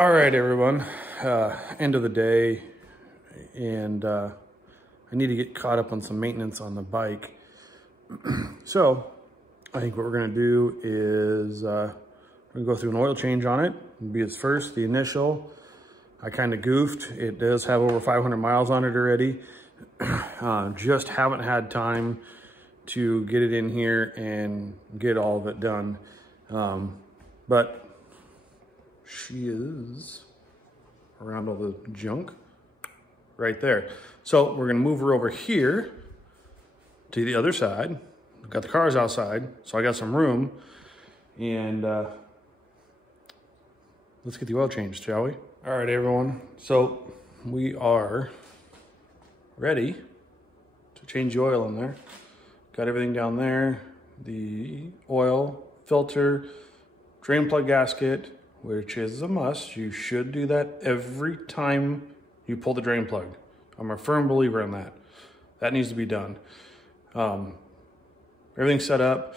All right, everyone, end of the day, and I need to get caught up on some maintenance on the bike. So I think what we're gonna do is we're gonna go through an oil change on it. It'll be its first, the initial. I kind of goofed. It does have over 500 miles on it already. Just haven't had time to get it in here and get all of it done. But she is around all the junk right there. So we're gonna move her over here to the other side. I've got the cars outside, so I got some room. And let's get the oil changed, shall we? All right, everyone. So we are ready to change the oil in there. Got everything down there. The oil, filter, drain plug gasket, which is a must. You should do that every time you pull the drain plug. I'm a firm believer in that. That needs to be done. Everything's set up.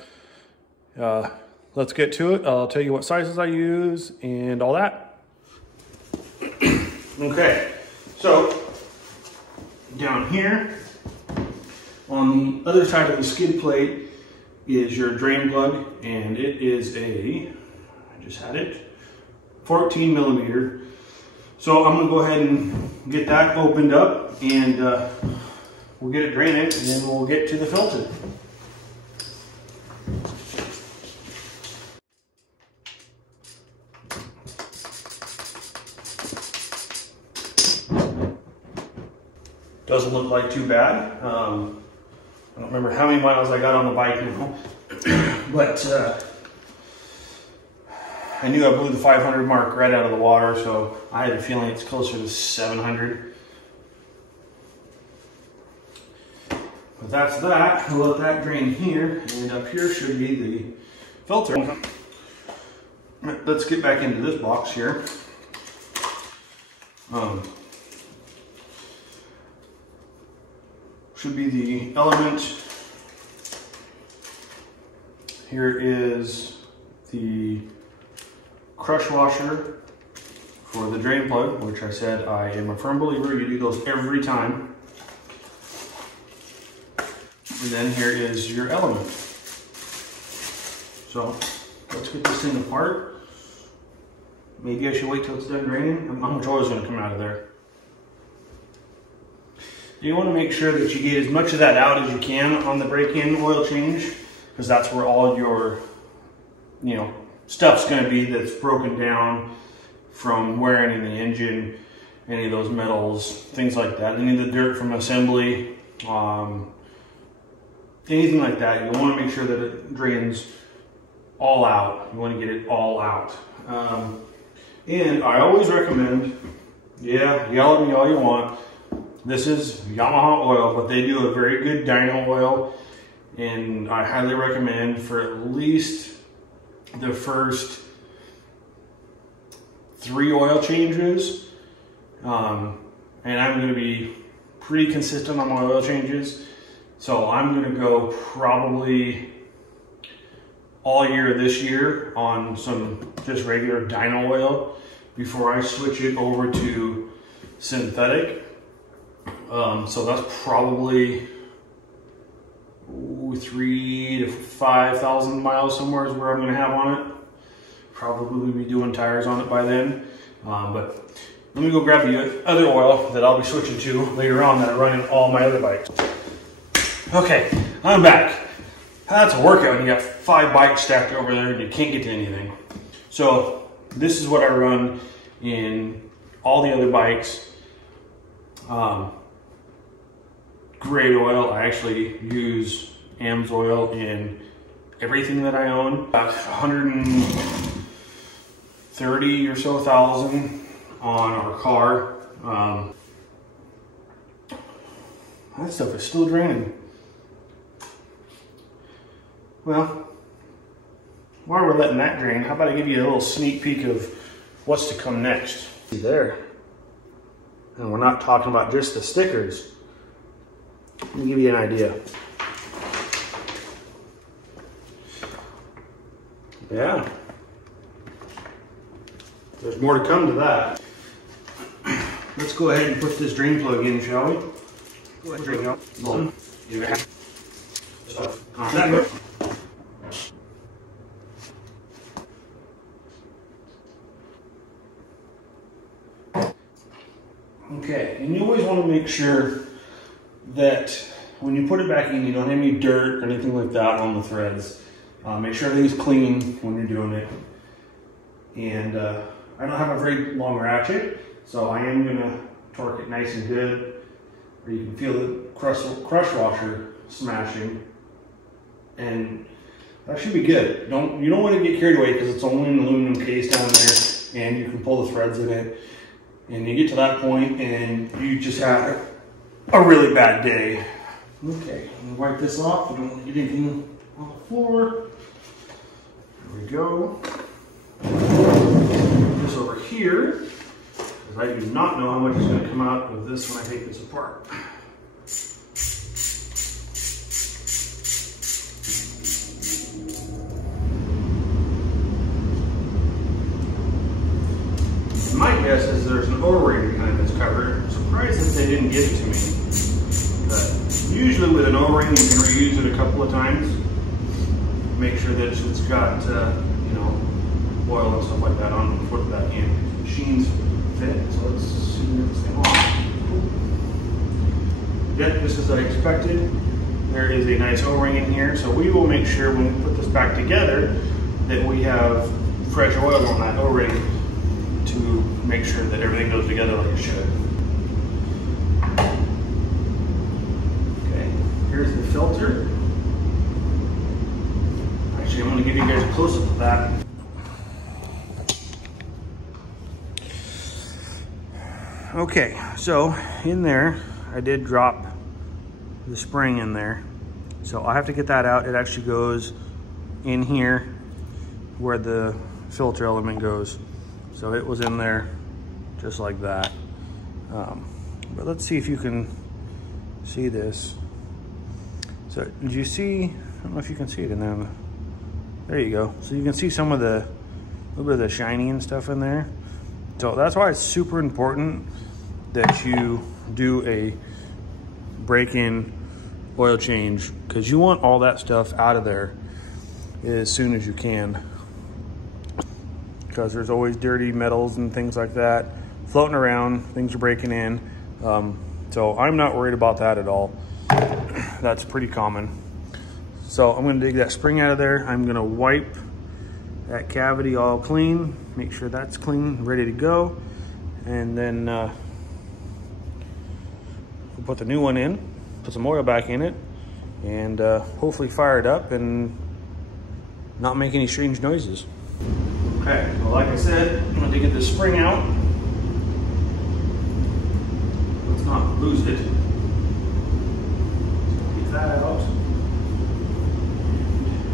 Let's get to it. I'll tell you what sizes I use and all that. Okay, so down here on the other side of the skid plate is your drain plug, and it is I just had it, 14 millimeter. So I'm gonna go ahead and get that opened up, and we'll get it draining, and then we'll get to the filter. Doesn't look like too bad. I don't remember how many miles I got on the bike now, but I knew I blew the 500 mark right out of the water, so I had a feeling it's closer to 700. But that's that. We'll let that drain here, and up here should be the filter. Let's get back into this box here. Should be the element. Here is the crush washer for the drain plug, which I said I am a firm believer you do those every time. And then here is your element. So let's get this thing apart. Maybe I should wait till it's done draining. How much oil is going to come out of there? You want to make sure that you get as much of that out as you can on the break-in oil change, because that's where all your, stuff's going to be that's broken down from wearing in the engine, any of those metals, things like that. Any of the dirt from assembly, anything like that. You want to make sure that it drains all out. You want to get it all out. And I always recommend, yell at me all you want, this is Yamaha oil, but they do a very good dyno oil, and I highly recommend for at least the first 3 oil changes. And I'm going to be pretty consistent on my oil changes, so I'm going to go probably all year this year on some just regular dyno oil before I switch it over to synthetic. So that's probably 3,000 to 5,000 miles somewhere is where I'm going to have on it. Probably be doing tires on it by then. But let me go grab the other oil that I'll be switching to later on that I run in all my other bikes. Okay, I'm back. That's a workout when you got 5 bikes stacked over there and you can't get to anything. So this is what I run in all the other bikes. Great oil. I actually use AMSOIL in everything that I own. About 130 or so thousand on our car. That stuff is still draining. Well, while we're letting that drain, how about I give you a little sneak peek of what's to come next. See there. And we're not talking about just the stickers. Let me give you an idea. Yeah. there's more to come to that. Let's go ahead and put this drain plug in, shall we? Go ahead, drain out. Okay, and you always want to make sure that when you put it back in, you don't have any dirt or anything like that on the threads. Make sure everything's clean when you're doing it. And I don't have a very long ratchet, so I am going to torque it nice and good, where you can feel the crush washer smashing. And that should be good. You don't want to get carried away because it's only an aluminum case down there, and you can pull the threads in it. And you get to that point and you just had a really bad day. Okay, I'm gonna wipe this off. We don't want to get anything on the floor. There we go. Put this over here, because I do not know how much is going to come out of this when I take this apart. My guess is there's an O-ring behind this cover. I'm surprised that they didn't give it to me. But usually with an O-ring, you can reuse it a couple of times. Make sure that it's got, you know, oil and stuff like that on it and put it back in. The machines fit, so let's see this thing off. Yep, just as I expected. There is a nice O-ring in here, so we will make sure when we put this back together that we have fresh oil on that O-ring to make sure that everything goes together like it should. Okay, here's the filter. Actually, I'm going to give you guys a close-up of that. Okay, so in there, I did drop the spring in there. So I have to get that out. It actually goes in here where the filter element goes. So it was in there just like that. But let's see if you can see this. So did you see, I don't know if you can see it in there. There you go. So you can see some of the, a little bit of the shiny and stuff in there. So that's why it's super important that you do a break-in oil change, because you want all that stuff out of there as soon as you can, because there's always dirty metals and things like that floating around, things are breaking in. So I'm not worried about that at all. That's pretty common. So I'm going to dig that spring out of there. I'm going to wipe that cavity all clean, make sure that's clean, ready to go. And then we'll put the new one in, put some oil back in it, and hopefully fire it up and not make any strange noises. Okay, well, like I said, I'm going to get this spring out. Let's not lose it. Get that out.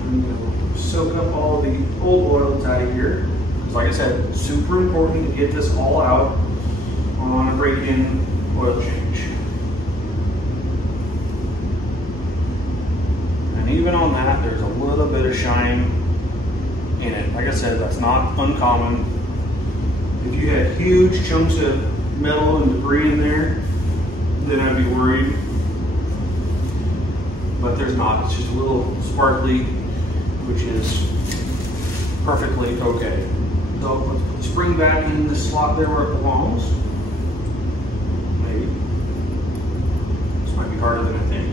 I'm going to soak up all the old oil that's out of here. Because like I said, it's super important to get this all out on a break-in oil change. And even on that, there's a little bit of shine in it. Like I said, that's not uncommon. If you had huge chunks of metal and debris in there, then I'd be worried. But there's not. It's just a little sparkly, which is perfectly okay. So let's put the spring back in the slot there where it belongs. Maybe. This might be harder than I think.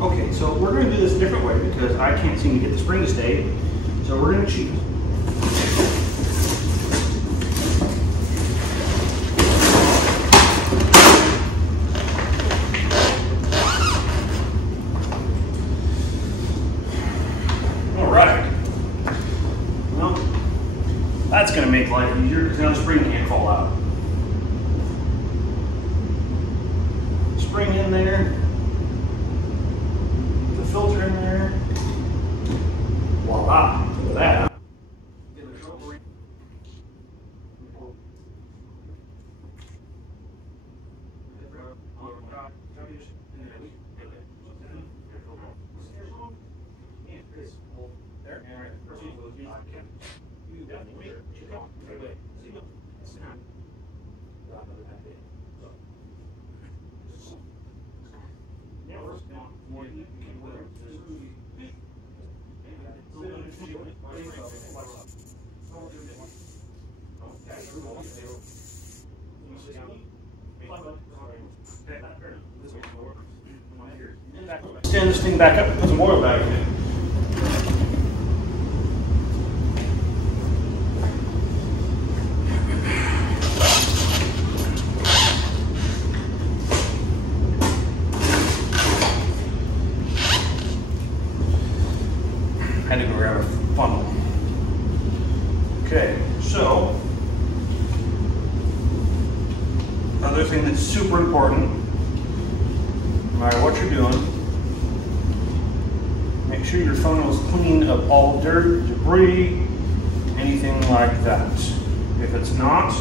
Okay, so we're going to do this a different way because I can't seem to get the spring to stay. So we're going to cheat. That's going to make life easier because now the spring can't fall out. Spring in there, the filter in there. Voila! Look at that. Stand this thing back up and put some oil back in it. Had to go grab a funnel. Okay, so another thing that's super important, no matter what you're doing, make sure your funnel is clean of all dirt, debris, anything like that. If it's not,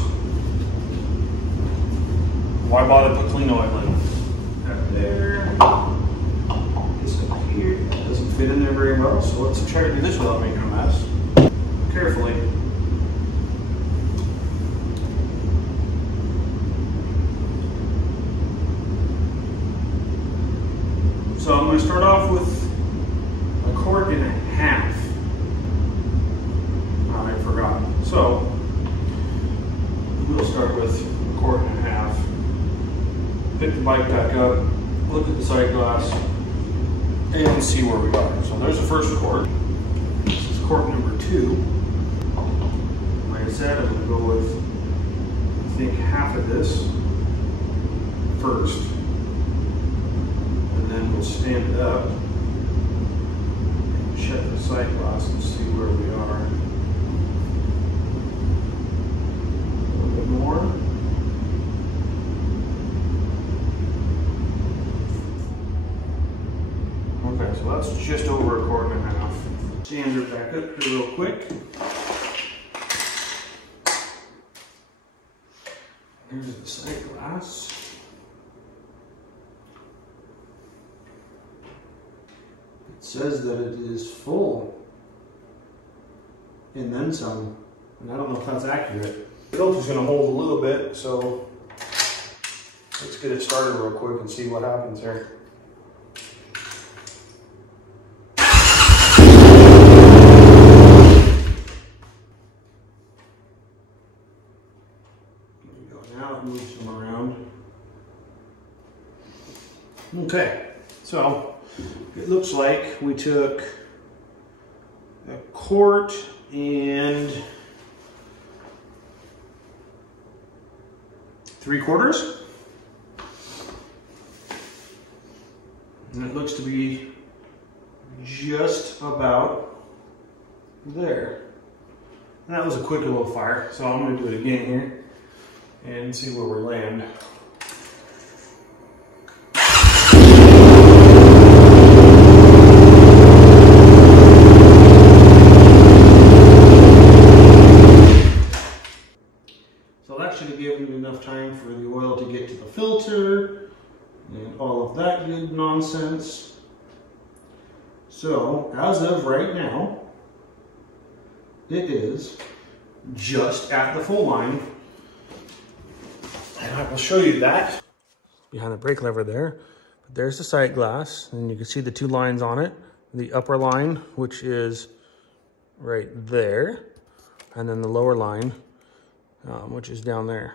why bother put clean oil in? That there. This up here doesn't fit in there very well, so let's try to do this without making a mess. Carefully. So I'm going to start off with 1.5 quarts. I forgot. So we'll start with 1.5 quarts. Pick the bike back up, look at the sight glass, and see where we are. So there's the first quart. This is quart number 2. Like I said, I'm going to go with, I think, half of this first. And then we'll stand it up and check the sight glass and see where we are. A little bit more. Okay, so that's just over 1.5 quarts. Stand her back up here real quick. Here's the sight glass. It says that it is full, and then some, and I don't know if that's accurate. The filter's going to hold a little bit, so let's get it started real quick and see what happens here. There we go. Now it moves them around. Okay, so it looks like we took 1.75 quarts. And it looks to be just about there. And that was a quick little fire, so I'm going to do it again here and see where we land. Should have given enough time for the oil to get to the filter and all of that good nonsense. So, as of right now, it is just at the full line. And I will show you that. Behind the brake lever there. But there's the sight glass, and you can see the 2 lines on it. The upper line, which is right there, and then the lower line, which is down there.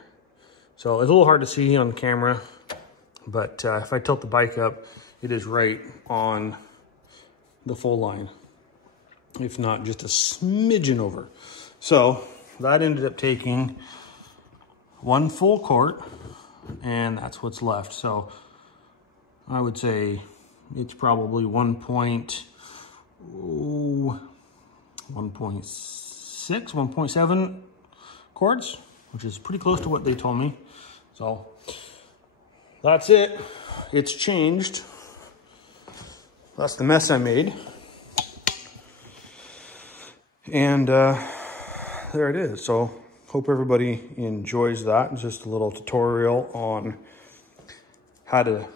So it's a little hard to see on camera, but if I tilt the bike up, it is right on the full line, if not just a smidgen over. So that ended up taking 1 full quart, and that's what's left. So I would say it's probably 1.6, 1.7 quarts, which is pretty close to what they told me. So that's it. It's changed. That's the mess I made. And there it is. So hope everybody enjoys that. It's just a little tutorial on how to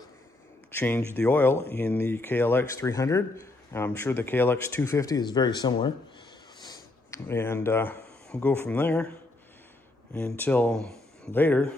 change the oil in the KLX 300. I'm sure the KLX 250 is very similar. And we'll go from there. Until later,